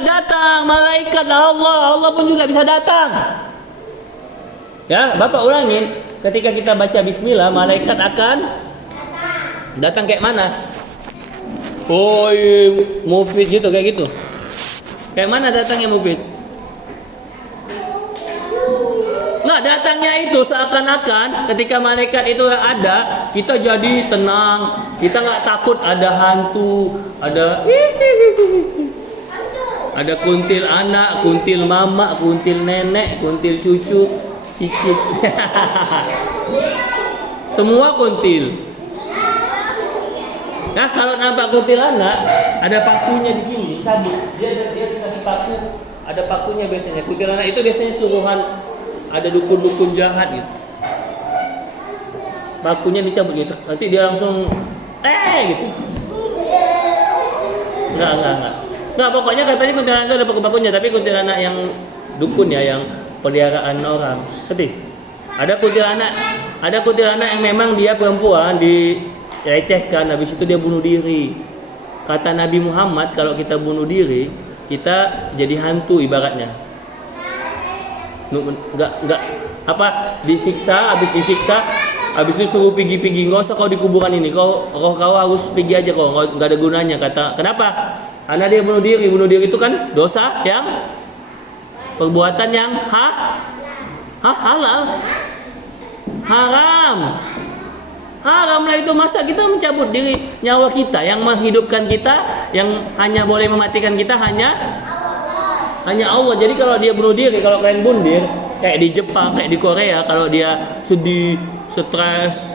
malaikat datang, malaikat Allah pun juga bisa datang. Ya, Bapak ulangin, ketika kita baca bismillah, malaikat akan datang kayak mana? Oh, Mufid gitu, kayak gitu. Kayak mana datangnya Mufid? Nggak, datangnya itu seakan-akan ketika malaikat itu ada, kita jadi tenang, kita nggak takut ada hantu, ada kuntil anak, kuntil mama, kuntil nenek, kuntil cucu, cicit. Semua kuntil. Nah, kalau nampak kuntilanak, ada pakunya di sini, cabut. Dia dikasih paku, ada pakunya biasanya. Kuntilanak itu biasanya suruhan, ada dukun-dukun jahat gitu. Pakunya dicabut gitu, nanti dia langsung gitu. Enggak, pokoknya katanya kuntilanak itu ada paku-pakunya, tapi kuntilanak yang dukun ya, yang peliharaan orang. Ngerti? Ada kuntilanak yang memang dia perempuan, direcehkan, habis itu dia bunuh diri. Kata Nabi Muhammad, kalau kita bunuh diri, kita jadi hantu ibaratnya. Enggak disiksa, habis itu suruh pergi, enggak usah kau di kuburan ini, kau harus pergi aja, kau enggak ada gunanya. Kata, kenapa? Karena dia bunuh diri itu kan dosa yang perbuatan yang halal, haram lah itu. Masa kita mencabut diri nyawa kita, yang menghidupkan kita, yang hanya boleh mematikan kita hanya Allah. Jadi kalau dia bunuh diri, kalau kalian bundir kayak di Jepang, kayak di Korea, kalau dia sedih, stres,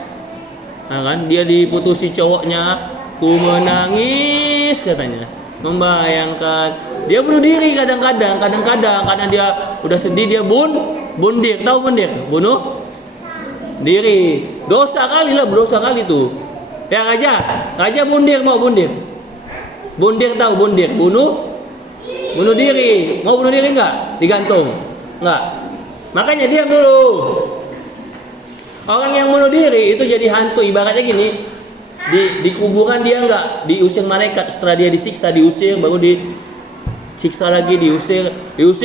nah kan, dia diputusi cowoknya, ku menangis katanya, membayangkan dia bunuh diri kadang-kadang karena dia udah sedih, dia bundir, tahu bundir? Bunuh diri. Dosa kali tuh. Ya raja bundir, mau bundir tahu bundir? Bunuh diri. Mau bunuh diri enggak? Digantung. Enggak. Makanya diam dulu. Orang yang bunuh diri itu jadi hantu, ibaratnya gini. Di kuburan dia enggak diusir malaikat, setelah dia disiksa, diusir, baru disiksa lagi, diusir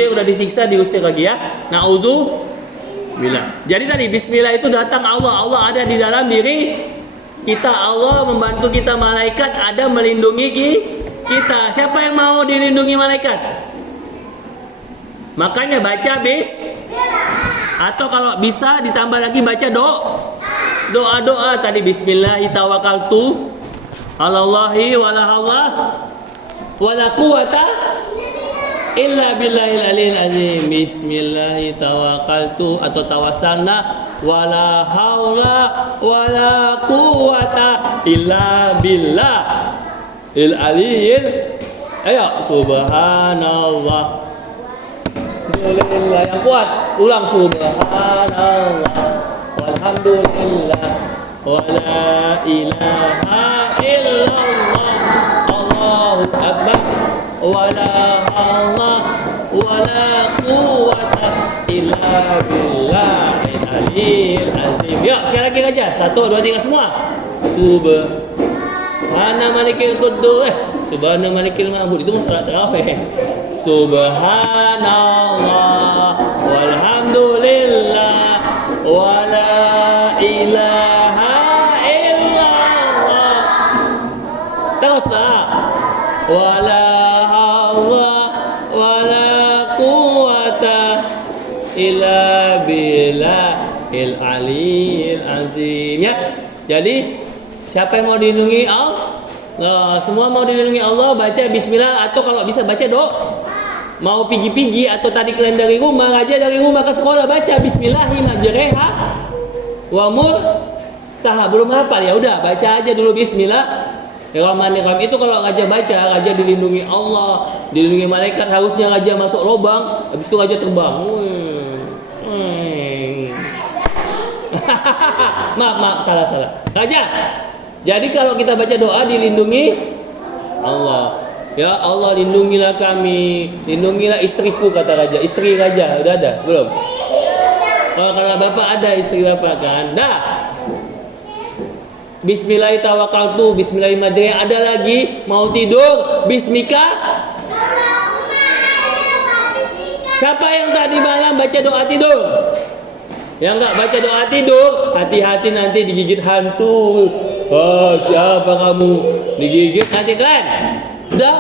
udah disiksa, diusir lagi ya. Na'udzubillah. Jadi tadi bismillah itu datang Allah ada di dalam diri kita, Allah membantu kita, malaikat ada melindungi kita. Siapa yang mau dilindungi malaikat? Makanya baca atau kalau bisa ditambah lagi baca doa tadi, bismillahi tawakkaltu alallahi wala hawla wala quwata illa billahil aliyil azim. Bismillahi tawakkaltu atau tawassalna wala haula wala quwata illa billahil aliyil. Ayo, subhanallah, alhamdulillah, yang kuat, ulang, subhanallah walhamdulillah wala ilaha illallah Allahu akbar wala haula wala quwata illa billahil aliyil azim. Yuk, sekali lagi aja. 1, 2, 3 semua. Subhana malikil quddus. Subhana malikil ma'bud. Itu salat tarawih. Subhanallah walhamdulillah wala ilaha illallah. Terus tak? Wala haula wala quwata illa billahil aliyil azim. Ya. Jadi siapa yang mau dilindungi Allah? Semua mau dilindungi Allah, baca bismillah, atau kalau bisa baca doa. Mau pigi-pigi atau tadi kalian dari rumah, raja dari rumah ke sekolah, baca bismillahi majreha wa mursaha. Belum hafal ya udah baca aja dulu bismillah. Rahmanirrahim. Itu kalau raja baca, raja dilindungi Allah, dilindungi malaikat. Harusnya raja masuk lubang, habis itu raja terbang. Maaf, salah. Raja. Jadi kalau kita baca doa dilindungi Allah. Ya Allah, lindungilah kami, lindungilah istriku, kata raja. Istri raja udah ada belum? Kalau bapak ada istri bapak kan? Dah. Bismillahirrahmanirrahim, bismillahirrahmanirrahim. Ada lagi mau tidur, bismika. Siapa yang tadi malam baca doa tidur? Yang nggak baca doa tidur, hati-hati nanti digigit hantu. Oh, siapa kamu? Digigit nanti kalian.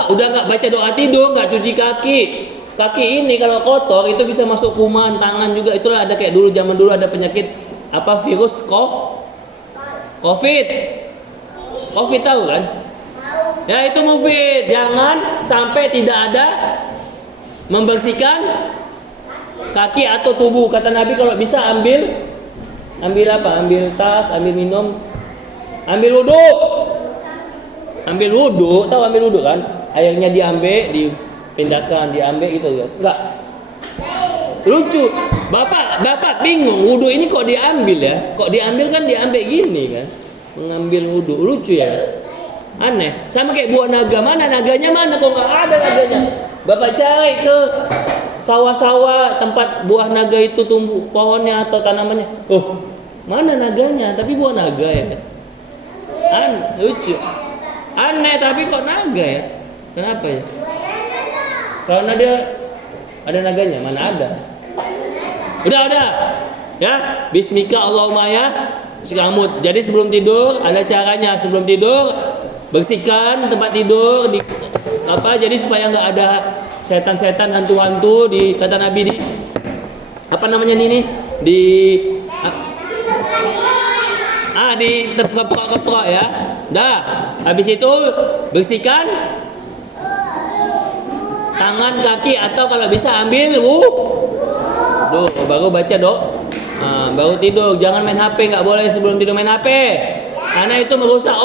Udah nggak baca doa tidur, nggak cuci kaki. Kaki ini kalau kotor itu bisa masuk kuman, tangan juga. Itulah ada kayak dulu zaman dulu ada penyakit apa virus COVID. COVID tahu kan? Ya itu mufid. Jangan sampai tidak ada membersihkan kaki atau tubuh. Kata Nabi kalau bisa ambil apa? Ambil tas, ambil minum, ambil wudhu. Ambil wudhu, tahu ambil wudhu kan? Airnya diambil, dipindahkan, diambil gitu ya. Enggak. Lucu. Bapak bingung, wudhu ini kok diambil ya? Kok diambil kan diambil gini kan? Mengambil wudhu, lucu ya. Aneh. Sama kayak buah naga, mana naganya mana? Kok nggak ada naganya? Bapak cari ke sawah-sawah tempat buah naga itu tumbuh pohonnya atau tanamannya. Oh, mana naganya? Tapi buah naga ya. Lucu. Aneh tapi kok naga ya? Kenapa ya? Karena dia ada naganya, mana ada? Udah. Ya, bismika Allahumma ya. Sekamut. Jadi sebelum tidur ada caranya. Sebelum tidur bersihkan tempat tidur jadi supaya nggak ada setan-setan, hantu-hantu di kata Nabi di apa namanya ini di keprok ya. Dah, habis itu bersihkan tangan, kaki atau kalau bisa ambil wudhu, baru baca baru tidur. Jangan main HP, nggak boleh sebelum tidur main HP. Karena itu merusak.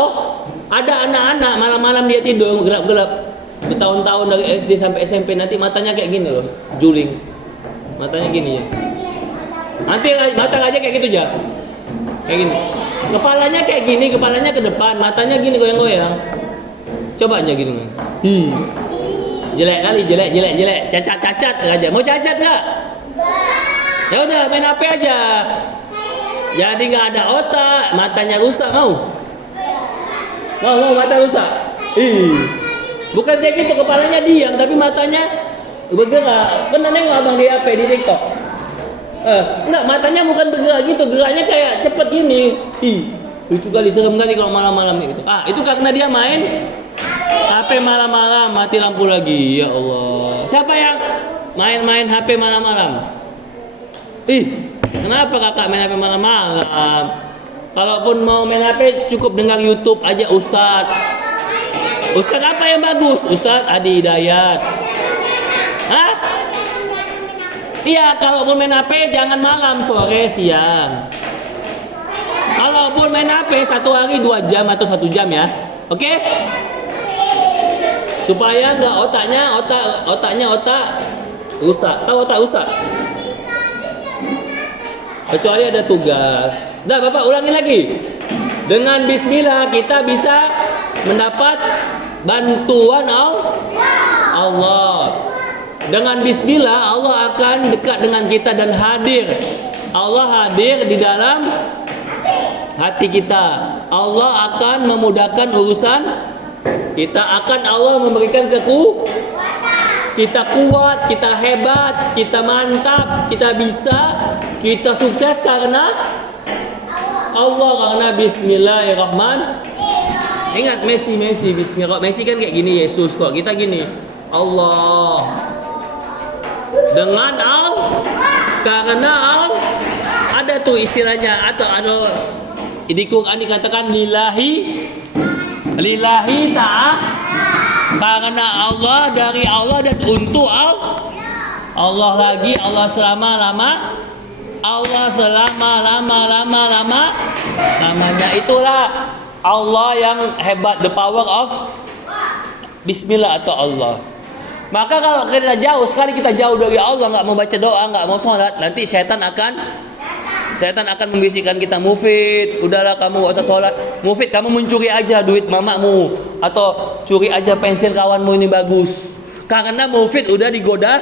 Ada anak-anak malam-malam dia tidur gelap-gelap. Bertahun-tahun dari SD sampai SMP nanti matanya kayak gini loh, juling. Matanya gini ya. Nanti mata aja kayak gitu aja. Kayak gini. Kepalanya kayak gini, kepalanya ke depan, matanya gini goyang-goyang. Coba aja gini. Jelek kali, jelek. Cacat aja. Mau cacat enggak? Ya udah main HP aja. Jadi nggak ada otak, matanya rusak mau mata rusak. Bukan kayak gitu, kepalanya diam tapi matanya bergerak. Pernah nengok abang di HP di TikTok? Enggak, matanya bukan bergerak gitu, geraknya kayak cepet gini. Lucu kali, serem kali kalau malam-malam gitu. Itu karena dia main HP malam-malam, mati lampu lagi. Ya Allah. Siapa yang main HP malam-malam? Kenapa kakak main HP malam-malam? Kalaupun mau main HP cukup dengar YouTube aja Ustadz apa yang bagus? Ustadz Adi Hidayat. Iya, kalaupun main HP jangan malam, sore, siang. Kalaupun main HP satu hari 2 jam atau 1 jam ya. Oke? Supaya nggak otaknya rusak. Tahu otak rusak? Kecuali ada tugas. Dah Bapak ulangi lagi. Dengan bismillah kita bisa mendapat bantuan Allah. Dengan bismillah Allah akan dekat dengan kita dan hadir. Allah hadir di dalam hati kita. Allah akan memudahkan urusan kita. Allah memberikan kita kuat, kita hebat, kita mantap, kita bisa, kita sukses karena Allah, karena bismillahirrahmanirrahim. Ingat Messi bismillah. Messi kan kayak gini, Yesus kok. Kita gini. Allah. Dengan karena ada tuh istilahnya atau di Quran dikatakan lillahi ta'ala. Karena Allah, dari Allah dan untuk Allah lagi, Allah selama-lamanya. Itulah Allah yang hebat, the power of bismillah atau Allah. Maka kalau kita jauh dari Allah, nggak mau baca doa, nggak mau sholat, nanti setan akan membisikkan kita, Mufid, udahlah kamu gak usah sholat. Mufid, kamu mencuri aja duit mamamu, atau curi aja pensil kawanmu ini bagus. Karena Mufid udah digoda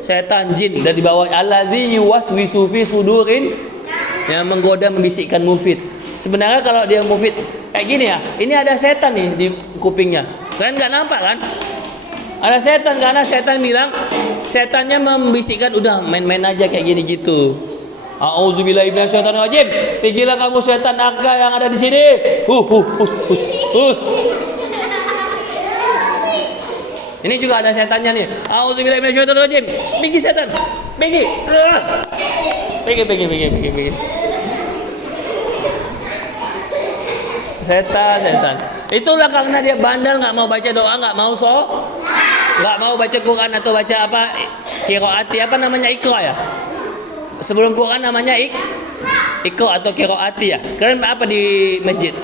setan, jin, dan dibawa alladzi yuwaswisu fi sudurin, yang menggoda, membisikkan Mufid. Sebenarnya kalau dia Mufid kayak gini ya, ini ada setan nih di kupingnya. Kalian nggak nampak kan? Ada setan karena setan bilang, setannya membisikkan udah main-main aja kayak gini gitu. Auzubillahi minasyaitonirrajim. Pergilah kamu setan nakal yang ada di sini. Hus. Ini juga ada setannya nih. Auzubillahi minasyaitonirrajim. Pergi setan. Pergi. Pergi. Setan. Itulah karena dia bandel, nggak mau baca doa, nggak mau baca Quran atau baca apa qiraati, apa namanya, iqra ya. Sebelum Quran namanya iqra atau qiraati ya. Keren apa di masjid?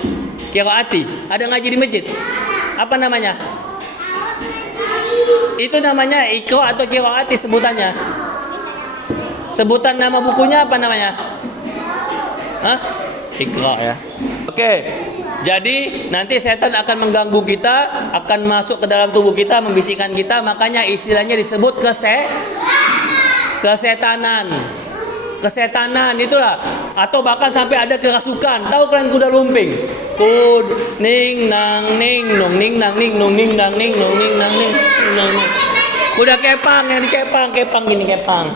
Qiraati. Ada ngaji di masjid. Apa namanya? Itu namanya iqra atau qiraati sebutannya. Sebutan nama bukunya apa namanya? Hah? Iqra ya. Oke. Jadi nanti setan akan mengganggu kita, akan masuk ke dalam tubuh kita, membisikkan kita. Makanya istilahnya disebut kesetanan itulah. Atau bahkan sampai ada kerasukan. Tahu kalian kuda lumping? Ning nang ning nong ning nang ning nong ning nang ning nong ning nang ning nong ning. Kuda kepang yang dikepang gini kepang.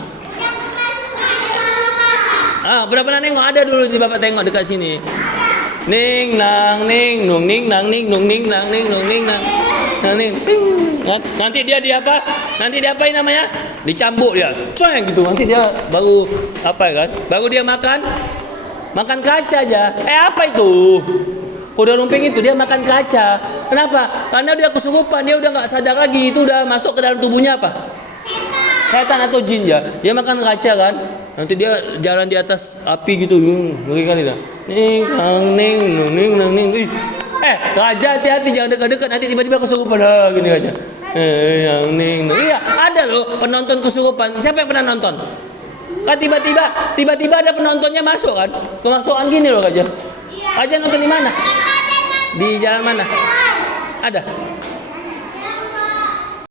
Berapa nengok ada dulu di Bapak tengok dekat sini. Ning nang ning nung ning nang ning nung ning nang ning nung ning nang ning ping. Nanti dia apa? Nanti diapain namanya? Dicambuk dia. Coy gitu. Nanti dia baru apa kan? Baru dia makan kaca aja. Apa itu? Kuda lumping itu dia makan kaca. Kenapa? Karena dia kesurupan, dia udah enggak sadar lagi, itu udah masuk ke dalam tubuhnya apa? Setan atau jin ya. Dia makan kaca kan? Nanti dia jalan di atas api gitu. Ngeri kali dah. Ning nang ning. Raja hati-hati jangan dekat-dekat, nanti tiba-tiba kesurupan gini aja. Yang ning. Iya, ada loh penonton kesurupan. Siapa yang pernah nonton? Kan tiba-tiba ada penontonnya masuk kan? Kemasukan gini loh Raja. Raja nonton di mana? Di jalan mana? Ada.